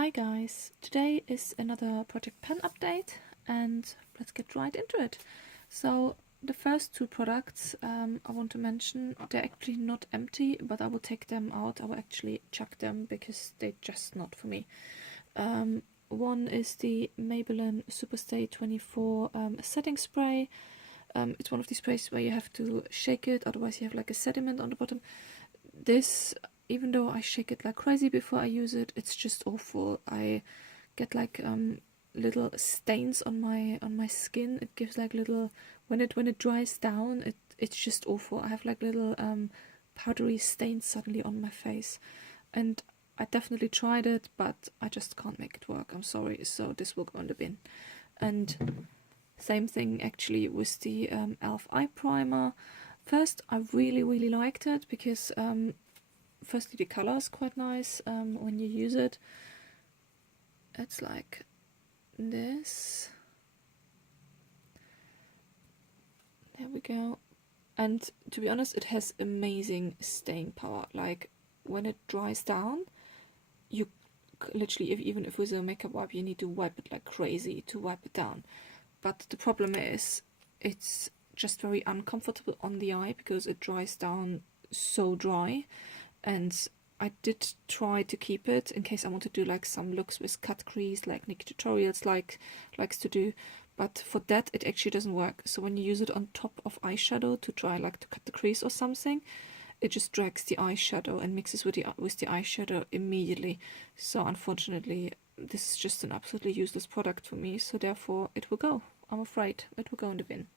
Hi guys, today is another Project Pen update and let's get right into it. So the first two products I want to mention, they're actually not empty, but I will take them out. I will actually chuck them because they're just not for me. One is the Maybelline Superstay 24 setting spray. It's one of these sprays where you have to shake it, otherwise you have like a sediment on the bottom. This, even though I shake it like crazy before I use it, it's just awful. I get like little stains on my skin. It gives like little, when it dries down, it's just awful. I have like little powdery stains suddenly on my face, and I definitely tried it, but I just can't make it work. I'm sorry. So this will go in the bin. And same thing actually with the e.l.f. eye primer. First, I really liked it because firstly the color is quite nice when you use it. It's like this. There we go. And to be honest, it has amazing staying power. Like when it dries down, you literally, even if with a makeup wipe, you need to wipe it like crazy to wipe it down. But the problem is, it's just very uncomfortable on the eye because it dries down so dry. And I did try to keep it in case I want to do like some looks with cut crease like Nick Tutorials likes to do, but for that it actually doesn't work. So when you use it on top of eyeshadow to try like to cut the crease or something, it just drags the eyeshadow and mixes with the eyeshadow immediately. So unfortunately this is just an absolutely useless product for me, so therefore it will go. I'm afraid it will go in the bin.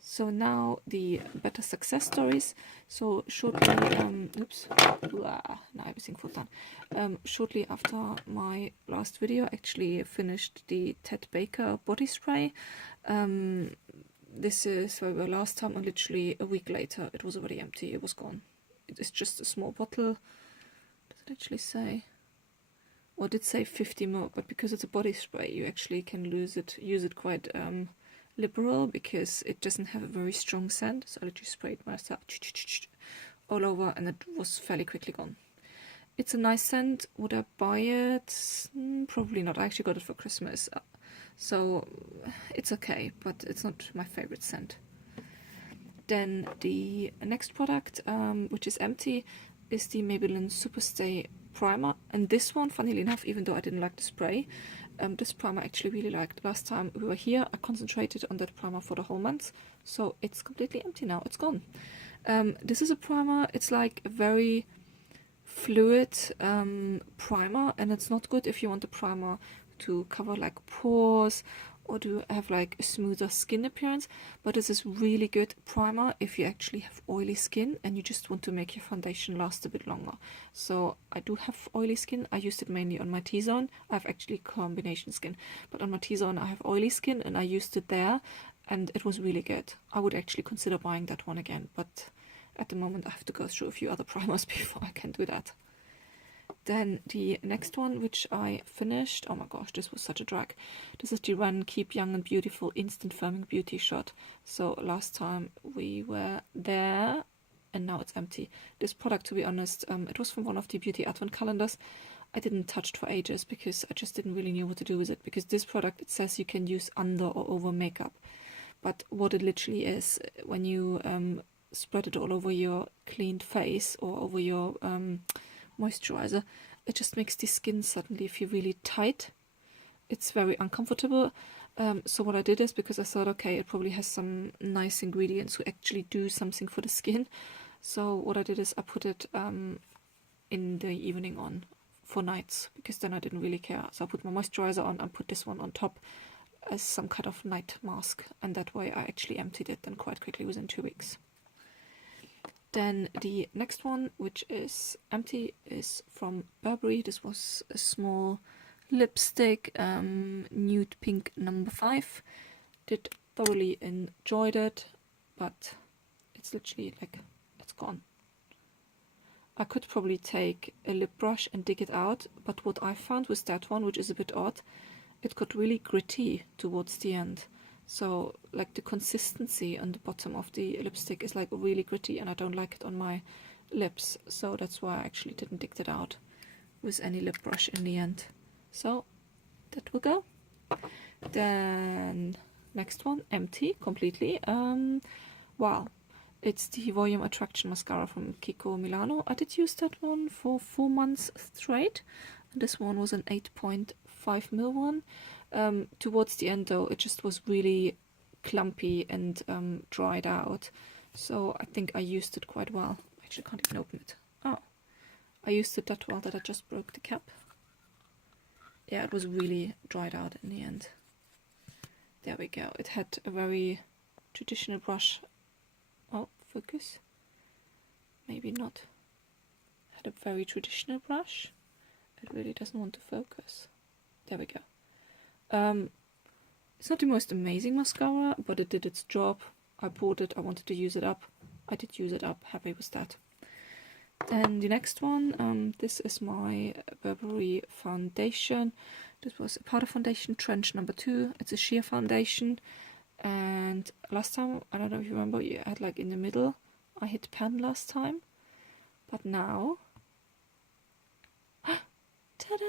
So now the better success stories. So shortly, now everything falls down. Shortly after my last video, I actually finished the Ted Baker body spray. This is where we were last time, and literally a week later, it was already empty. It was gone. It is just a small bottle. Does it actually say? Well, it did say 50 ml, but because it's a body spray, you actually can use it quite liberal because it doesn't have a very strong scent. So I literally sprayed myself all over and it was fairly quickly gone. It's a nice scent. Would I buy it? Probably not. I actually got it for Christmas, so it's okay, but it's not my favorite scent. Then the next product, which is empty, is the Maybelline Superstay primer. And this one, funnily enough, even though I didn't like the spray, this primer I actually really liked. Last time we were here, I concentrated on that primer for the whole month, so it's completely empty now. It's gone. This is a primer. It's like a very fluid primer, and it's not good if you want a primer to cover like pores or to have like a smoother skin appearance, but this is really good primer if you actually have oily skin and you just want to make your foundation last a bit longer. So I do have oily skin. I used it mainly on my T-zone. I have actually combination skin, but on my T-zone I have oily skin and I used it there and it was really good. I would actually consider buying that one again, but at the moment I have to go through a few other primers before I can do that. Then the next one, which I finished, oh my gosh, this was such a drag. This is the Run Keep Young and Beautiful Instant Firming Beauty Shot. So last time we were there and now it's empty. This product, to be honest, it was from one of the beauty advent calendars. I didn't touch it for ages because I just didn't really know what to do with it, because this product, it says you can use under or over makeup. But what it literally is, when you spread it all over your cleaned face or over your moisturizer, it just makes the skin suddenly feel really tight. It's very uncomfortable. So what I did is, because I thought, okay, it probably has some nice ingredients who actually do something for the skin. So what I did is I put it in the evening on for nights, because then I didn't really care. So I put my moisturizer on and put this one on top as some kind of night mask, and that way I actually emptied it then quite quickly within 2 weeks. Then the next one, which is empty, is from Burberry. This was a small lipstick, nude pink number 5. Did thoroughly enjoyed it, but it's literally like, it's gone. I could probably take a lip brush and dig it out, but what I found with that one, which is a bit odd, it got really gritty towards the end. So like the consistency on the bottom of the lipstick is like really gritty and I don't like it on my lips. So that's why I actually didn't dig that out. with any lip brush in the end. So that will go. Then next one, empty completely. Wow, it's the Volume Attraction Mascara from Kiko Milano. I did use that one for 4 months straight. And this one was an 8.5 ml one. Towards the end though, it just was really clumpy and dried out. So I think I used it quite well. Actually, I can't even open it. Oh, I used it that well that I just broke the cap. Yeah, it was really dried out in the end. There we go. It had a very traditional brush. Oh, focus. Maybe not. Had a very traditional brush. It really doesn't want to focus. There we go. It's not the most amazing mascara, but it did its job. I bought it. I wanted to use it up. I did use it up. Happy with that. Then the next one, this is my Burberry foundation. This was a powder foundation, trench number 2. It's a sheer foundation. And last time, I don't know if you remember, you had like in the middle, I hit pan last time. But now, ta-da!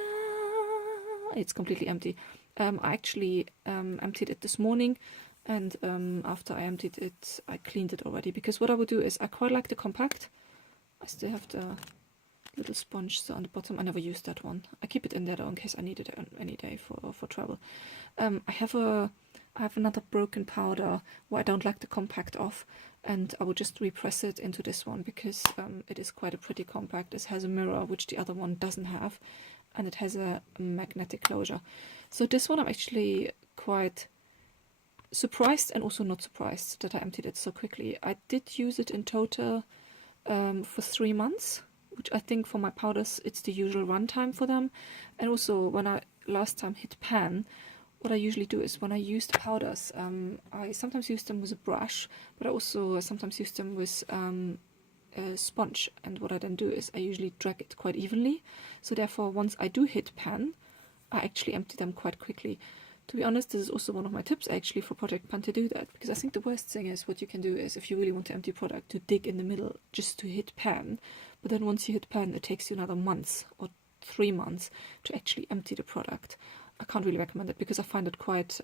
It's completely empty. I actually emptied it this morning. And after I emptied it, I cleaned it already. Because what I would do is, I quite like the compact. I still have the little sponge on the bottom. I never used that one. I keep it in there though in case I need it any day for travel. I have another broken powder where I don't like the compact off, and I will just repress it into this one because it is quite a pretty compact. It has a mirror which the other one doesn't have, and it has a magnetic closure. So this one I'm actually quite surprised and also not surprised that I emptied it so quickly. I did use it in total for 3 months, which I think for my powders it's the usual runtime for them. And also when I last time hit pan, what I usually do is when I use the powders, I sometimes use them with a brush, but I also sometimes use them with a sponge. And what I then do is I usually drag it quite evenly. So therefore, once I do hit pan, I actually empty them quite quickly. To be honest, this is also one of my tips actually for Project Pan to do that, because I think the worst thing is what you can do is, if you really want to empty product, to dig in the middle just to hit pan. But then once you hit pan, it takes you another month or 3 months to actually empty the product. I can't really recommend it because I find it quite,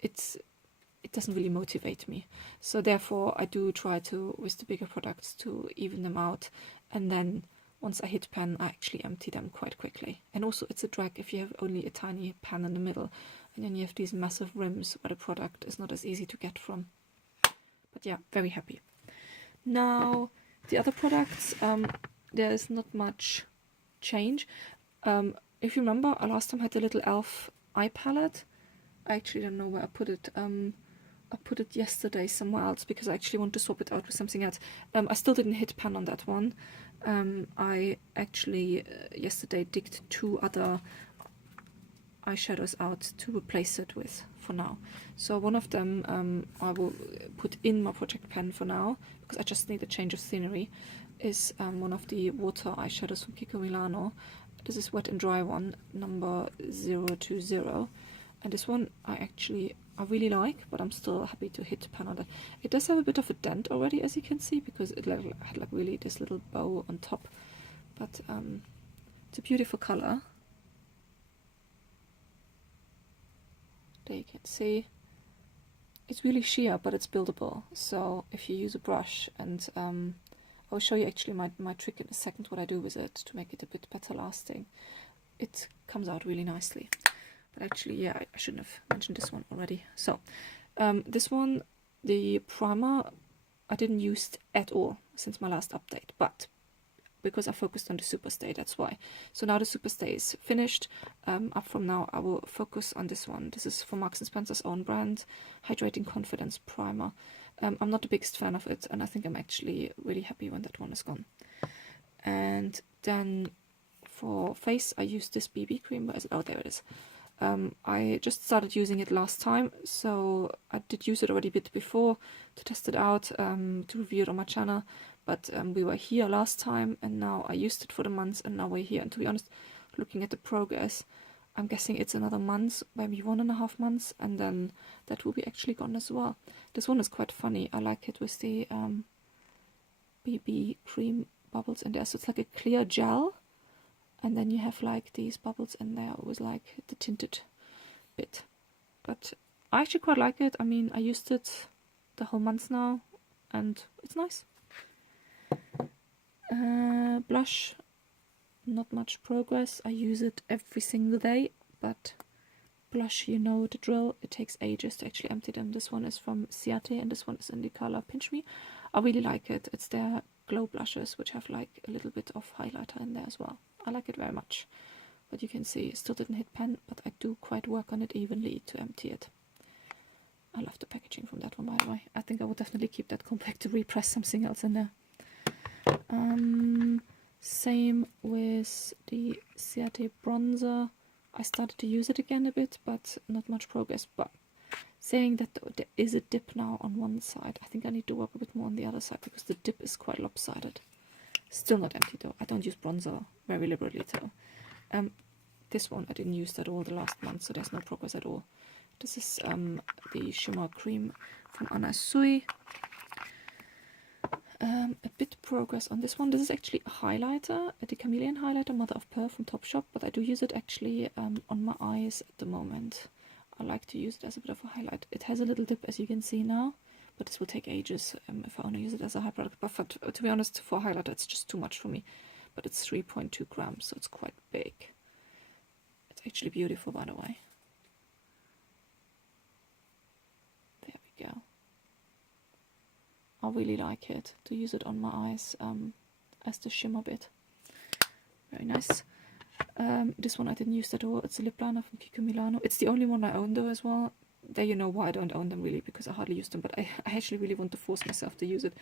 it doesn't really motivate me. So therefore, I do try to, with the bigger products, to even them out, and then once I hit pan, I actually empty them quite quickly. And also it's a drag if you have only a tiny pan in the middle, and then you have these massive rims where the product is not as easy to get from. But yeah, very happy. Now, the other products, there is not much change. If you remember, I last time had the little e.l.f. eye palette. I actually don't know where I put it. I put it yesterday somewhere else because I actually want to swap it out with something else. I still didn't hit pan on that one. I actually yesterday digged 2 other eyeshadows out to replace it with for now. So one of them I will put in my Project Pan for now because I just need a change of scenery. Is one of the water eyeshadows from Kiko Milano. This is Wet and Dry one, number 020. And this one I really like, but I'm still happy to hit pan on that. It does have a bit of a dent already, as you can see, because it had like really this little bow on top. But it's a beautiful color. There you can see. It's really sheer, but it's buildable. So if you use a brush, and I'll show you actually my trick in a second, what I do with it to make it a bit better lasting. It comes out really nicely. But actually, yeah, I shouldn't have mentioned this one already. So, this one, the primer, I didn't use at all since my last update. But because I focused on the Superstay, that's why. So now the Superstay is finished. Up from now, I will focus on this one. This is for Marks & Spencer's own brand, Hydrating Confidence Primer. I'm not the biggest fan of it, and I think I'm actually really happy when that one is gone. And then for face, I used this BB cream. Where is it? Oh, there it is. I just started using it last time, so I did use it already a bit before to test it out, to review it on my channel, but we were here last time, and now I used it for the months, and now we're here. And to be honest, looking at the progress, I'm guessing it's another month, maybe 1.5 months, and then that will be actually gone as well. This one is quite funny. I like it with the BB cream bubbles in there, so it's like a clear gel, and then you have like these bubbles in there with like the tinted bit. But I actually quite like it. I mean, I used it the whole month now, and it's nice. Blush, not much progress. I use it every single day, but blush, you know the drill. It takes ages to actually empty them. This one is from Ciate, and this one is in the color Pinch Me. I really like it. It's their glow blushes, which have like a little bit of highlighter in there as well. I like it very much. But you can see it still didn't hit pen, but I do quite work on it evenly to empty it. I love the packaging from that one, by the way. I think I would definitely keep that compact to repress something else in there. Same with the Ciate bronzer. I started to use it again a bit, but not much progress. But saying that there is a dip now on one side, I think I need to work a bit more on the other side because the dip is quite lopsided. Still not empty though. I don't use bronzer very liberally though. This one I didn't use at all the last month, so there's no progress at all. This is the shimmer cream from Anna Sui. A bit progress on this one. This is actually a highlighter, the Chameleon highlighter, Mother of Pearl from Topshop, but I do use it actually on my eyes at the moment. I like to use it as a bit of a highlight. It has a little dip, as you can see now, but this will take ages if I only use it as a high product. But to be honest, for a highlighter, it's just too much for me. But it's 3.2 grams, so it's quite big. It's actually beautiful, by the way. There we go. I really like it to use it on my eyes as the shimmer bit. Very nice. This one I didn't use at all. It's a lip liner from Kiko Milano. It's the only one I own though as well. There you know why I don't own them really, because I hardly use them, but I actually really want to force myself to use it.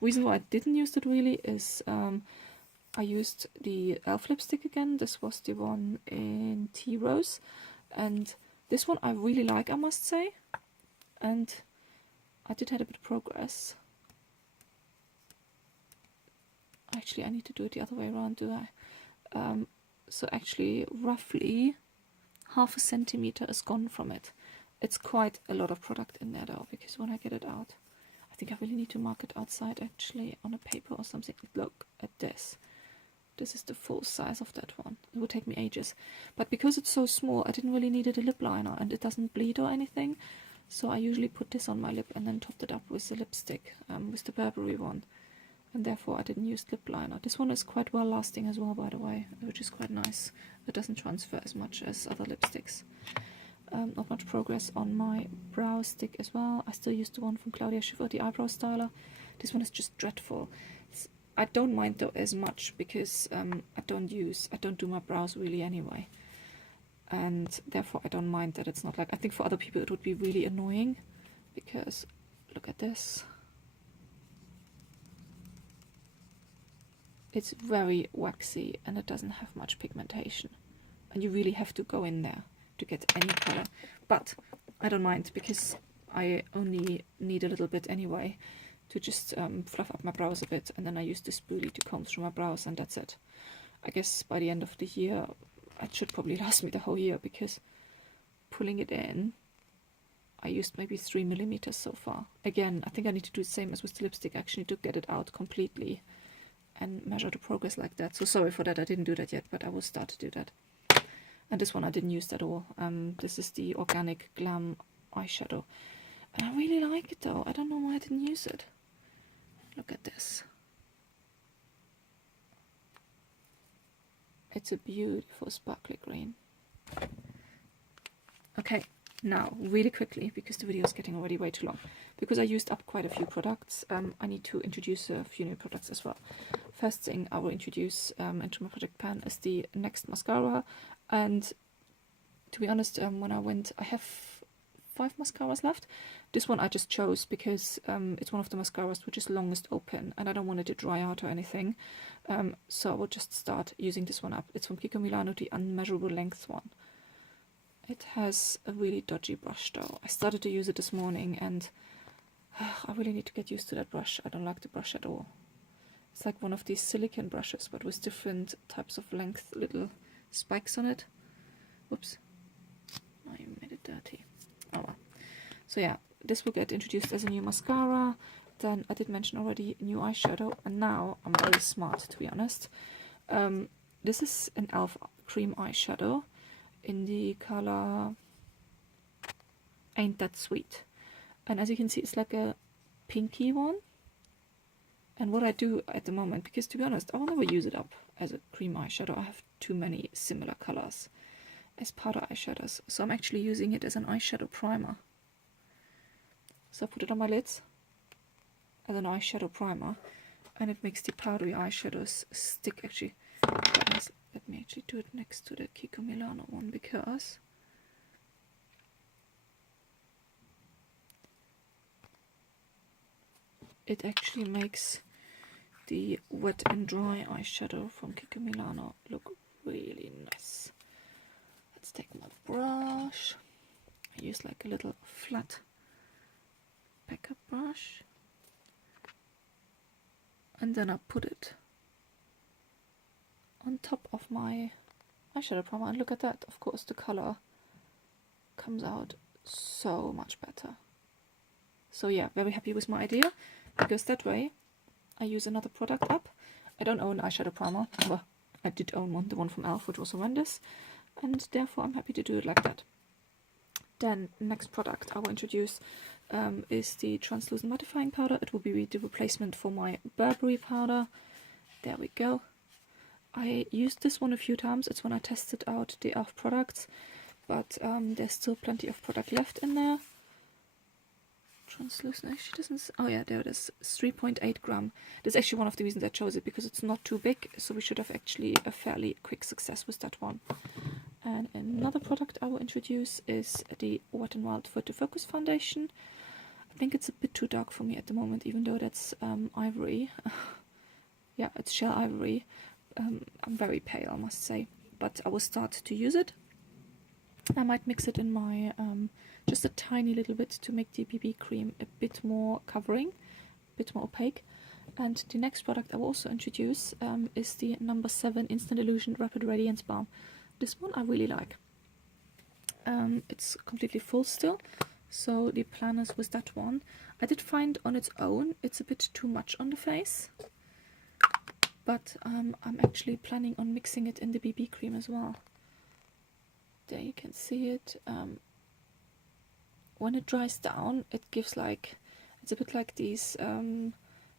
Reason why I didn't use it really is I used the e.l.f. lipstick again. This was the one in Tea Rose, and this one I really like, I must say, and I did have a bit of progress. Actually, I need to do it the other way around, do I? So actually, roughly 0.5 centimeter is gone from it. It's quite a lot of product in there though, because when I get it out, I think I really need to mark it outside actually on a paper or something. Look at this. This is the full size of that one. It would take me ages. But because it's so small, I didn't really need a lip liner, and it doesn't bleed or anything. So I usually put this on my lip and then topped it up with the lipstick, with the Burberry one. And therefore I didn't use lip liner. This one is quite well lasting as well, by the way, which is quite nice. It doesn't transfer as much as other lipsticks. Not much progress on my brow stick as well. I still use the one from Claudia Schiffer, the eyebrow styler. This one is just dreadful. I don't mind though as much because I don't do my brows really anyway. And therefore I don't mind that it's not like, I think for other people it would be really annoying because look at this. It's very waxy and it doesn't have much pigmentation. And you really have to go in there to get any color. But I don't mind because I only need a little bit anyway to just fluff up my brows a bit. And then I use this spoolie to comb through my brows and that's it. I guess by the end of the year, it should probably last me the whole year because pulling it in, I used maybe 3 millimeters so far. Again, I think I need to do the same as with the lipstick actually to get it out completely and measure the progress like that. So sorry for that, I didn't do that yet, but I will start to do that. And this one I didn't use at all. This is the Organic Glam eyeshadow. And I really like it though. I don't know why I didn't use it. Look at this. It's a beautiful sparkly green. Okay, now really quickly, because the video is getting already way too long, because I used up quite a few products, I need to introduce a few new products as well. First thing I will introduce into my project pan is the NEXT mascara, and to be honest, when I went, I have 5 mascaras left. This one I just chose because it's one of the mascaras which is longest open and I don't want it to dry out or anything, so I will just start using this one up. It's from Kiko Milano, the Unmeasurable Length one. It has a really dodgy brush though. I started to use it this morning and I really need to get used to that brush. I don't like the brush at all. It's like one of these silicone brushes but with different types of length, little spikes on it. Whoops, I made it dirty. Oh well. So yeah, this will get introduced as a new mascara. Then I did mention already new eyeshadow, and now I'm very smart to be honest. this is an e.l.f. cream eyeshadow in the color Ain't That Sweet. And as you can see, it's like a pinky one. And what I do at the moment, because to be honest, I will never use it up as a cream eyeshadow. I have too many similar colors as powder eyeshadows. So I'm actually using it as an eyeshadow primer. So I put it on my lids as an eyeshadow primer, and it makes the powdery eyeshadows stick. Actually, let me actually do it next to the Kiko Milano one, because it actually makes the wet and dry eyeshadow from Kiko Milano look really nice. Let's take my brush. I use like a little flat packer brush, and then I put it on top of my eyeshadow primer, and look at that. Of course the color comes out so much better. So yeah, very happy with my idea, because that way I use another product up. I don't own eyeshadow primer. Well, I did own one, the one from e.l.f., which was horrendous, and therefore I'm happy to do it like that. Then next product I will introduce is the translucent mattifying powder. It will be the replacement for my Burberry powder. There we go. I used this one a few times. It's when I tested out the e.l.f. products, but there's still plenty of product left in there. Translucent actually doesn't. Oh yeah, there it is. 3.8 gram. That's actually one of the reasons I chose it, because it's not too big, so we should have actually a fairly quick success with that one. And another product I will introduce is the Wet n Wild Photo Focus foundation. I think it's a bit too dark for me at the moment, even though that's ivory. Yeah, it's shell ivory. I'm very pale, I must say, but I will start to use it. I might mix it in my just a tiny little bit to make the BB cream a bit more covering, a bit more opaque. And the next product I will also introduce is the No. 7 Instant Illusion Rapid Radiance Balm. This one I really like. It's completely full still, so the plan is with that one. I did find on its own it's a bit too much on the face, but I'm actually planning on mixing it in the BB cream as well. There you can see it. When it dries down, it gives like, it's a bit like these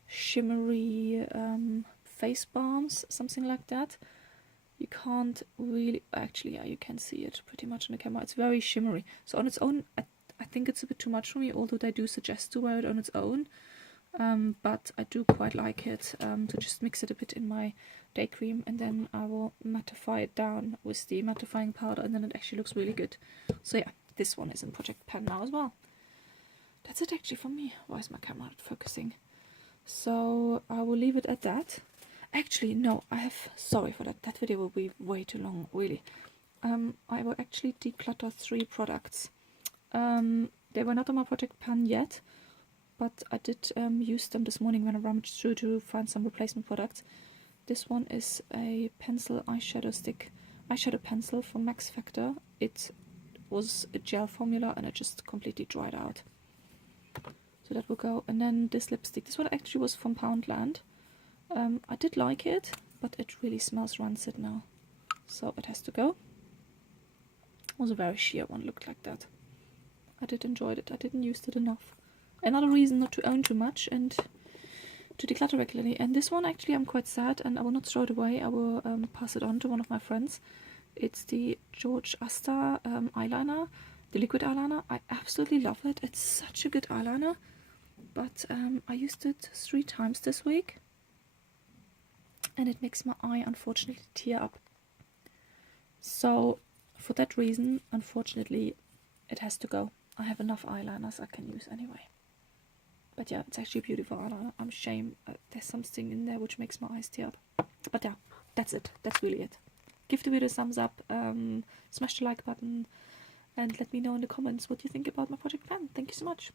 shimmery face balms, something like that. You can't really, actually, yeah, you can see it pretty much on the camera. It's very shimmery. So on its own, I think it's a bit too much for me, although they do suggest to wear it on its own. But I do quite like it to just mix it a bit in my day cream, and then I will mattify it down with the mattifying powder, and then it actually looks really good. So yeah, this one is in Project Pan now as well. That's it actually for me. Why is my camera not focusing? So I will leave it at that. Actually, no, sorry for that. That video will be way too long, really. I will actually declutter 3 products. They were not on my Project Pan yet, but I did use them this morning when I rummaged through to find some replacement products. This one is a pencil eyeshadow pencil from Max Factor. It was a gel formula and it just completely dried out. So that will go. And then this lipstick. This one actually was from Poundland. I did like it, but it really smells rancid now. So it has to go. It was a very sheer one, looked like that. I did enjoy it. I didn't use it enough. Another reason not to own too much and to declutter regularly. And this one actually I'm quite sad, and I will not throw it away. I will pass it on to one of my friends. It's the George Asta eyeliner, the liquid eyeliner. I absolutely love it. It's such a good eyeliner, but I used it 3 times this week, and it makes my eye unfortunately tear up. So for that reason, unfortunately, it has to go. I have enough eyeliners I can use anyway. But yeah, it's actually a beautiful eyeliner. I'm ashamed there's something in there which makes my eyes tear up. But yeah, that's it. That's really it. Give the video a thumbs up, smash the like button, and let me know in the comments what you think about my Project Pan. Thank you so much.